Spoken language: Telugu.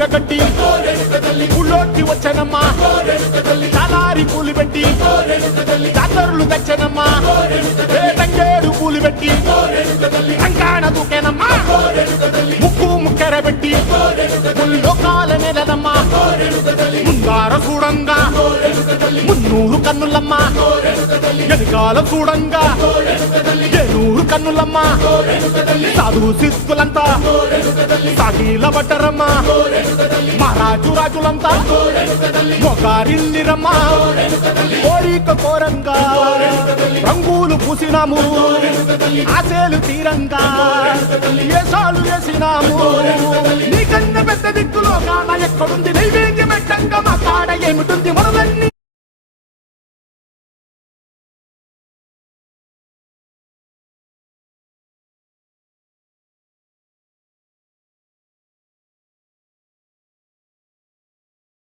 చీరగట్టి ఊళ్ళోకి వచ్చనమ్మా చాలారి పూలు పెట్టి జాతరులు తెచ్చనమ్మా తంగేడు పూలు పెట్టి రంగాణ దూకేనమ్మా ముక్కు ముక్కెర పెట్టి ముల్లోకాల నెలదమ్మా ముందార చూడంగా మున్నూరు కన్నులమ్మా ఎనకాల చూడంగా ఏనూరు కన్నులమ్మా సాధు సిద్ధులంతా సాగిల పట్టరమ్మా మహారాజు రాజులంతా మొగారిల్లిరమ్మా కోరిక కోరంగా రంగులు పూసినాము ఆశలు తీరంగా ఏసాలు వేసినాము నీకన్నా పెద్ద దిక్కులో కాన ఎక్కడుంది నైవేద్యం పెట్టంగా మా కాడ ఏమిటుంది మనలన్నీ